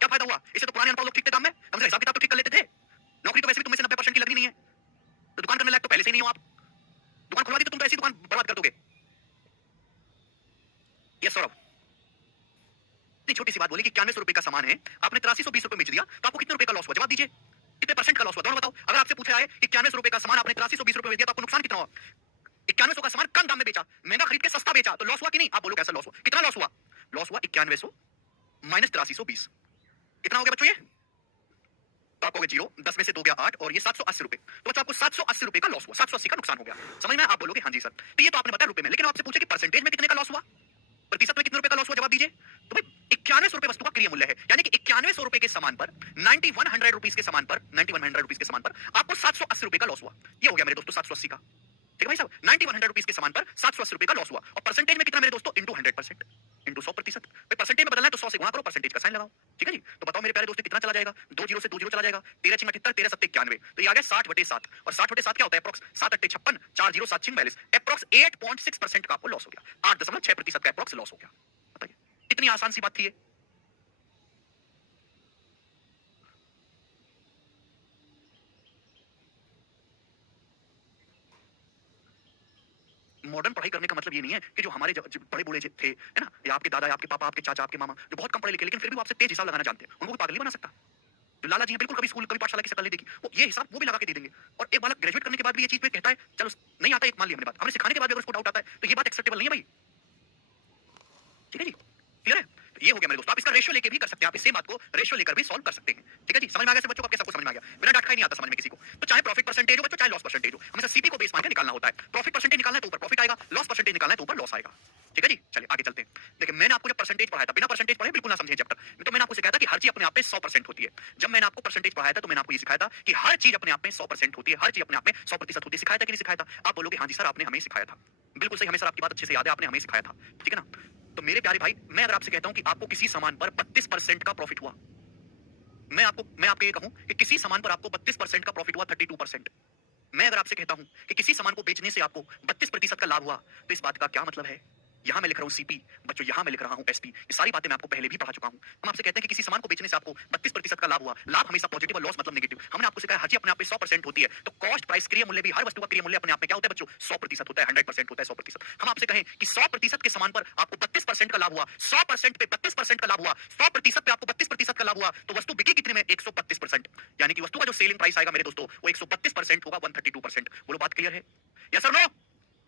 क्या फायदा हुआ? इससे तो पुराने अनपढ़ लोग ठीक थे काम में, कम से हिसाब किताब तो ठीक कर लेते थे। नौकरी तो वैसे भी तुम में से 90% की लगनी नहीं है, तो दुकान करने लायक तो पहले से ही नहीं हो आप। दुकान खुलवा दी तो तुम तो ऐसी दुकान बर्बाद कर दोगे। यस सौरभ, इतनी छोटी सी बात बोली कि 9100 रुपए का सामान है, आपने 8320 रुपए बेच दिया, तो आपको कितने रुपए का लॉस हुआ? जवाब दीजिए, कितने परसेंट का लॉस हुआ? दोनों बताओ। अगर आपसे पूछा है कि 9100 रुपए का सामान आपने 8320 रुपए बेच दिया, तो आपको नुकसान कितना हुआ? 9100 का सामान कम दाम में बेचा, महंगा खरीद के सस्ता बेचा, तो लॉस हुआ कि नहीं? आप बोलो कैसा लॉस हुआ? कितना लॉस हुआ? लॉस हुआ 9100 माइनस 8320। कितना हो गया बच्चों ये? तो आपको जीरो, 10 में से 2 गया 8 और ये 780 रुपए। तो बच्चों आपको 780 रुपए का लॉस हुआ, 780 का नुकसान हो गया। समझ में? आप बोलोगे हाँ जी सर। तो ये तो आपने बताया रुपए में, लेकिन आपसे पूछे कि परसेंटेज में कितने का लॉस हुआ, प्रतिशत में कितने रुपए का लॉस हुआ, जवाब दीजिए। तो भाई 9100 रुपए वस्तु का क्रिय मूल्य है, यानी कि 9100 रुपए के सामान पर 9100 रुपीस के सामान पर 9100 रुपीस के सामान पर आपको 780 रुपए का लॉस हुआ। ये हो गया मेरे दोस्तों 780 का। ठीक है भाई साहब, 9100 रुपीस के सामान पर 780 रुपए का लॉस हुआ। और परसेंटेज में कितना मेरे दोस्तों? Into 100%, into 100%। भाई परसेंटेज में बदलना है तो 100 से गुणा करो, परसेंटेज का साइन लगाओ। ठीक है जी। तो बताओ मेरे प्यारे दोस्तों कितना चला जाएगा? 2 जीरो से 2 जीरो चला जाएगा, 13 छिंग 78, 13 सत्ते 91। तो ये आ गया 60/7। और 60/7 क्या होता है? अप्रॉक्स 7 अट्टे 56, 4 जीरो 7 छिंग 42, अप्रॉक्स 8.6% का आपको लॉस हो गया। 8.6% का अप्रॉक्स लॉस हो गया। बताइए कितनी आसान सी बात थी ये। मॉडर्न पढ़ाई करने का मतलब ये नहीं है कि जो हमारे बड़े बूढ़े थे, है ना, या आपके दादा या आपके पापा आपके चाचा आपके मामा जो बहुत कम पढ़े लिखे लेकिन फिर भी वो आपसे तेज हिसाब लगाना जानते हैं, उनको भी पागल नहीं बना सकता। जो लाला जी हैं बिल्कुल कभी स्कूल कभी पाठशाला की शक्ल नहीं देखी, वो ये हिसाब वो भी लगा के दे देंगे। और एक बालक ग्रेजुएट करने के बाद भी ये चीज पे कहता है चलो नहीं आता, एक मान लिया हमने बात, हमने सिखाने के बाद भी अगर उसको डाउट आता है तो ये बात एक्सेप्टेबल नहीं है भाई। ठीक है जी, क्लियर है? तो ये हो गया मेरे दोस्तों। आप इसका रेशियो लेके भी कर सकते हैं, आप इस सेम बात को रेशियो लेकर भी सॉल्व कर सकते हैं। ठीक है जी, समझ में आ गया बच्चों को? आपके सबको समझ में आ गया? बिना डांट खाए नहीं आता समझ में किसी को। तो चाहे प्रॉफिट परसेंटेज हो बच्चों, चाहे लॉस परसेंटेज हो, हमेशा सीपी को बेस मान के निकालना होता है। प्रॉफिट परसेंटेज निकालना है तो ऊपर प्रॉफिट आएगा, लॉस परसेंटेज निकालना है तो ऊपर लॉस आएगा। ठीक है जी, चलिए आगे चलते हैं। देखिए मैंने आपको जब परसेंटेज पढ़ाया था, बिना परसेंटेज पढ़े बिल्कुल ना समझे चैप्टर, तो मैंने आपको सिखाया था कि हर चीज अपने आप में 100% होती है। जब मैंने आपको परसेंटेज पढ़ाया था तो मैंने आपको ये सिखाया था कि हर चीज अपने आप में 100% होती है, हर चीज अपने आप में 100% होती है। सिखाया था कि नहीं सिखाया था? आप बोलोगे हाँ जी सर आपने हमें सिखाया था। बिल्कुल सही, हमें सर आपकी बात अच्छे से याद है, आपने हमें सिखाया था। ठीक है ना? तो मेरे प्यारे भाई, मैं अगर आपसे कहता हूं कि आपको किसी सामान पर 32% का प्रॉफिट हुआ, मैं आपको ये कहूं कि किसी सामान पर आपको 32% का प्रॉफिट हुआ, 32%। मैं अगर आपसे कहता हूं कि किसी सामान को बेचने से आपको 32% का लाभ हुआ, तो इस बात का क्या मतलब है? यहां मैं लिख रहा हूं सीपी बच्चों, यहां मैं लिख रहा हूं एसपी। ये सारी बातें मैं आपको पहले भी पढ़ा चुका हूं। हम आपसे कहते हैं कि किसी सामान को बेचने से आपको 32% का लाभ हुआ, लाभ हमेशा पॉजिटिव और लॉस मतलब नेगेटिव। हमने आपको सिखाया हर चीज अपने आप में 100% होती है, तो कॉस्ट प्राइस क्रिया मूल्य भी, हर वस्तु का क्रिया मूल्य अपने आप में क्या होता है बच्चों? 100% होता है, 100% होता है, 100%। हम आपसे कहें कि 100% के सामान पर आपको 32% का लाभ हुआ, 100% पे 32% का लाभ हुआ, 100% पे आपको 32% का लाभ हुआ, तो वस्तु बिकी कितने में? 132%। यानी कि वस्तु का जो सेलिंग प्राइस आएगा मेरे दोस्तों वो 132% होगा, 132%। बोलो बात क्लियर है? यस और नो?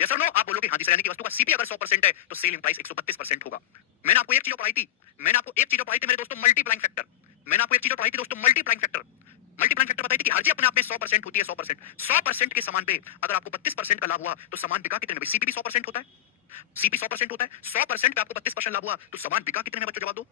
यस और नो? आप बोलोगे हाँ जी सर, यानी कि वस्तु का सीपी अगर 100% है तो सेलिंग प्राइस 132% होगा। मैंने आपको एक चीज पढ़ाई थी, मैंने आपको एक चीज पढ़ाई थी मेरे दोस्तों, मल्टीप्लाइंग फैक्टर। मैंने आपको एक चीज पढ़ाई थी दोस्तों, मल्टीप्लाइंग फैक्टर। मल्टीप्लाइंग फैक्टर बताई थी कि हर चीज अपने आप में 100% होती है, 100%। 100% के सामान पे अगर आपको 32% का लाभ हुआ तो सामान बिका कितने में? सीपी भी 100% होता है, सीपी 100% होता है, 100% पे आपको 32% लाभ हुआ तो सामान बिका कितने में बच्चों? जवाब दो।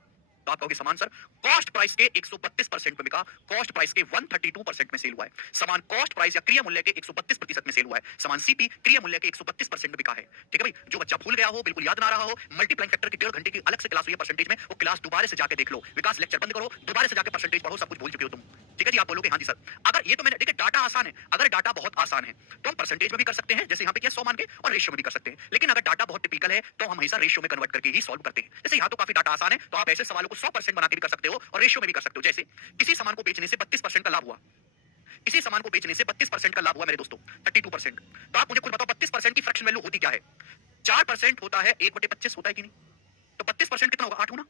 तो आप कहोगे सामान सर कॉस्ट प्राइस के 132% में बिका, कॉस्ट प्राइस के 132% में सेल हुआ है। सामान कॉस्ट प्राइस या क्रिया मूल्य के 132% में सेल हुआ है, सामान सीपी क्रिया मूल्य के 132% में बिका है। ठीक है भाई, जो बच्चा भूल गया हो, बिल्कुल याद ना रहा हो, मल्टीप्लाइंग फैक्टर की 1.5 घंटे की अलग से क्लास हुई है परसेंटेज में, वो क्लास दोबारा से जाके देख लो। विकास लेक्चर बंद करो, दोबारा से जाके परसेंटेज पढ़ो, सब कुछ भूल चुके हो तुम। ठीक है जी, आप बोलोगे हाँ जी सर। अगर ये तो मैंने देखिए डाटा आसान है, अगर डाटा बहुत आसान है तो हम परसेंटेज में भी कर सकते हैं, जैसे यहाँ पे किया 100 मान के, और रेशियो में भी कर सकते हैं। लेकिन अगर डाटा बहुत टिपिकल है तो हम हमेशा रेशियो में कन्वर्ट करके ही सॉल्व करते हैं। जैसे यहाँ तो काफी डाटा आसान है, तो आप ऐसे सवालों को 100% बना के भी कर सकते हो और रेशियो में भी कर सकते हो। जैसे किसी सामान को बेचने से 32% का लाभ हुआ, किसी सामान को बेचने से 32% का लाभ हुआ मेरे दोस्तों, 32%। तो आप मुझे खुद बताओ 32% की फ्रैक्शन वैल्यू होती क्या है? 4% होता है, 1/25 होता है कि नहीं? तो 32% कितना होगा? 8 होना,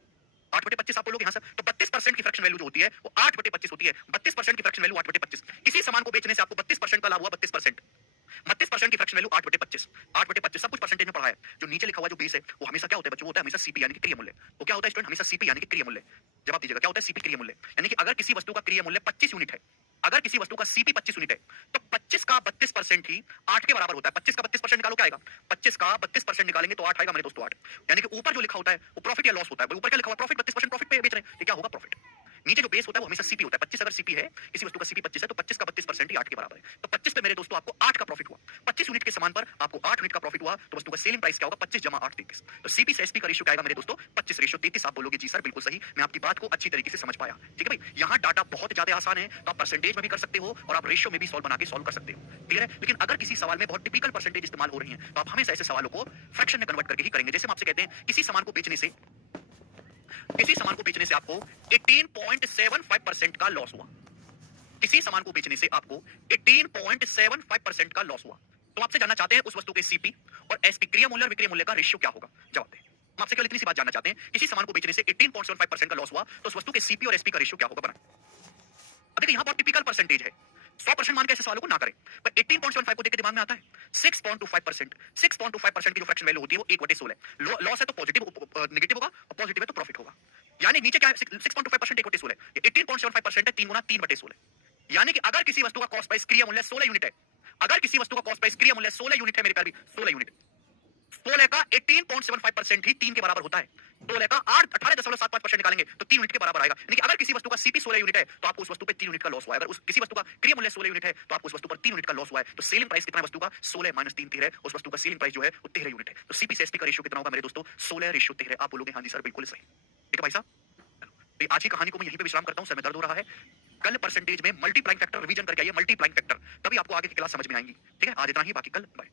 8/25। आप बोलोगे हाँ सर, तो 32% की फ्रैक्शन वैल्यू जो होती है वो 8/25 होती है। 32% की फ्रैक्शन वैल्यू 8/25। किसी सामान को बेचने से आपको 32% का लाभ हुआ, 32%। 32% की फ्रैक्शन वैल्यू 8/25, 8/25 सब कुछ परसेंटेज में पढ़ा है। जो नीचे लिखा हुआ जो बेस है वो हमेशा क्या होता है बच्चों? वो होता है हमेशा सीपी यानी कि क्रिया मूल्य। वो क्या होता है स्टूडेंट? हमेशा सीपी यानी कि क्रिया मूल्य। जवाब दीजिएगा क्या होता है सीपी क्रिया मूल्य? यानी कि अगर किसी वस्तु का क्रिया मूल्य 25 यूनिट है, अगर किसी वस्तु का सीपी 25 यूनिट है तो 25 का 32% ही 8 के बराबर होता है। 25 का 32% निकालो क्या आएगा? 25 का 32% निकालेंगे तो 8 आएगा मेरे दोस्तों, 8। यानी कि ऊपर जो लिखा होता है वो प्रॉफिट या लॉस होता है। ऊपर क्या लिखा हुआ? प्रॉफिट, 32% प्रॉफिट पे बेच रहे हैं, ये क्या होगा? प्रॉफिट। नीचे जो बेस होता है वो हमेशा सीपी होता है। 25 अगर सीपी है, किसी वस्तु का सीपी 25 है तो 25 का 32% ही 8 के बराबर है। तो 25 पे मेरे दोस्तों आपको 8 का प्रॉफिट हुआ। 25 यूनिट के सामान पर आपको 8 यूनिट का प्रॉफिट हुआ तो वस्तु का सेलिंग प्राइस क्या होगा? 25 जमा 8 33। तो सीपी से एसपी का रेशियो क्या आएगा मेरे दोस्तों? 25:33। आप बोलोगे जी सर बिल्कुल सही, मैं आपकी बात को अच्छी तरीके से समझ पाया। ठीक है भाई, यहाँ डाटा बहुत ज्यादा आसान है, तो आप परसेंटेज में भी कर सकते हो और आप रेशियो में भी सॉल्व बना के सॉल्व कर सकते हो। क्लियर है? लेकिन अगर किसी सवाल में बहुत टिपिकल परसेंटेज इस्तेमाल हो रही है तो आप हमेशा ऐसे सवालों को फ्रैक्शन में कन्वर्ट करके ही करेंगे। जैसे हम आपसे कहते हैं किसी सामान को बेचने से, किसी सामान को बेचने से आपको 18.75% का लॉस हुआ, किसी सामान को बेचने से आपको 18.75% का लॉस हुआ। तो आपसे जानना चाहते हैं उस वस्तु के सीपी और एसपी क्रिया मूल्य और विक्रय मूल्य का रेशियो क्या होगा? जवाब दें। हम आपसे केवल इतनी सी बात जानना चाहते हैं, किसी सामान को बेचने से 18.75% का लॉस हुआ तो उस वस्तु के सीपी और एसपी का रेशियो क्या होगा? बनाएं। अब देखिए यहाँ बहुत टिपिकल परसेंटेज है, 100% मान के ऐसे सवालों को ना करें। पर 18.75 को देख के दिमाग में आता है 6.25%। 6.25% की जो फ्रैक्शन वैल्यू होती है वो 1/16 है। लॉस है तो पॉजिटिव नेगेटिव होगा और पॉजिटिव है तो प्रॉफिट होगा। यानी नीचे क्या है 6.25% 1/16 है। ये 18.75% है 3 गुना 3/16। यानी कि अगर किसी वस्तु का कॉस्ट प्राइस क्रिया मूल्य 16 यूनिट है, अगर किसी वस्तु का कॉस्ट प्राइस क्रिया मूल्य 16 यूनिट है मेरे प्यारे भी 16 यूनिट, 16 का 18.75% ही 3 के बराबर होता है। 16 का 18.75% निकालेंगे तो 3 यूनिट के बराबर आएगा। यानी कि अगर किसी वस्तु का सीपी 16 यूनिट है तो आपको उस वस्तु पे 3 यूनिट का लॉस हुआ है। अगर उस किसी वस्तु का क्रिया मूल्य 16 यूनिट है तो आपको उस वस्तु पर 3 यूनिट का लॉस हुआ है। तो सेलिंग प्राइस कितना है वस्तु का 16 माइनस 3 13 है। उस वस्तु का सेलिंग प्राइस जो है वो 13 यूनिट है। तो सीपी से एसपी का रेशियो कितना होगा मेरे दोस्तों 16:13। आप बोलोगे हां जी सर बिल्कुल सही। ठीक है भाई साहब। तो आज की कहानी को मैं यहीं पे विश्राम करता हूं। सर में दर्द हो रहा है। कल परसेंटेज में मल्टीप्लाइंग फैक्टर रिवीजन करके आइए, मल्टीप्लाइंग फैक्टर, तभी आपको आगे की क्लास समझ में आएंगी। ठीक है आज इतना ही, बाकी कल बाय।